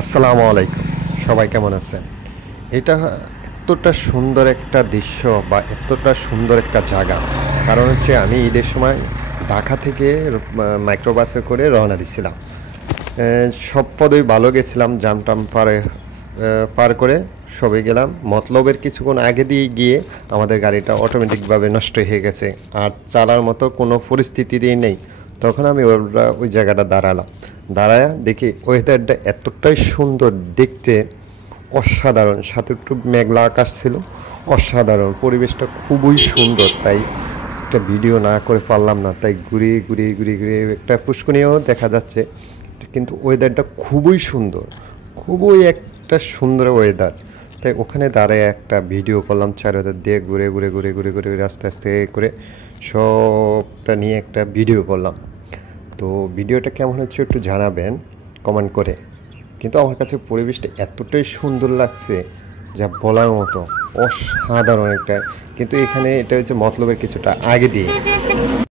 আসসালামু আলাইকুম। সবাই কেমন আছেন? এটা এতটা সুন্দর একটা দৃশ্য বা এতটা সুন্দর একটা জায়গা। কারণ হচ্ছে আমি ঈদের সময় ঢাকা থেকে মাইক্রোবাসে করে রওনা দিচ্ছিলাম। সব পদই ভালো গেছিলাম, জামটাম পার করে সবে গেলাম। মতলবের কিছুক্ষণ আগে দিয়ে গিয়ে আমাদের গাড়িটা অটোমেটিকভাবে নষ্ট হয়ে গেছে, আর চালার মতো কোনো পরিস্থিতিই নেই। তখন আমি ওই জায়গাটা দাঁড়ালাম। দাঁড়ায় দেখি ওয়েদারটা এতটাই সুন্দর দেখতে, অসাধারণ। সাথে একটু মেঘলা আকাশ ছিল, অসাধারণ পরিবেশটা খুবই সুন্দর। তাই একটা ভিডিও না করে পারলাম না, তাই ঘুরিয়ে একটা পুষ্করিণীও দেখা যাচ্ছে, কিন্তু ওয়েদারটা খুবই সুন্দর, খুবই একটা সুন্দর ওয়েদার। তাই ওখানে দাঁড়ায় একটা ভিডিও করলাম, চারিধার দিয়ে ঘুরে আস্তে করে সবটা নিয়ে একটা ভিডিও করলাম। তো ভিডিওটা কেমন হচ্ছে একটু জানাবেন কমেন্ট করে। কিন্তু আমার কাছে পরিবেশটা এতটাই সুন্দর লাগছে যা বলার মতো, অসাধারণ একটা। কিন্তু এখানে এটা হচ্ছে মতলবের কিছুটা আগে দিয়ে